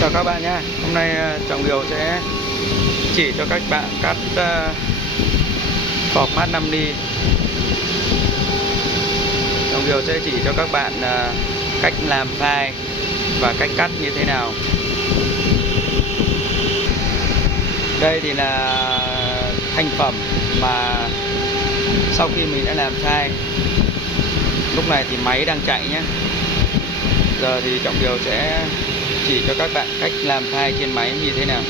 Chào các bạn nhé. Hôm nay Trọng Điều sẽ chỉ cho các bạn cắt format 5D. Trọng Điều sẽ chỉ cho các bạn cách làm file và cách cắt như thế nào. Đây thì là thành phẩm mà sau khi mình đã làm file. Lúc này thì máy đang chạy nhé. Giờ thì Trọng Điều sẽ chỉ cho các bạn cách làm file trên máy như thế nào.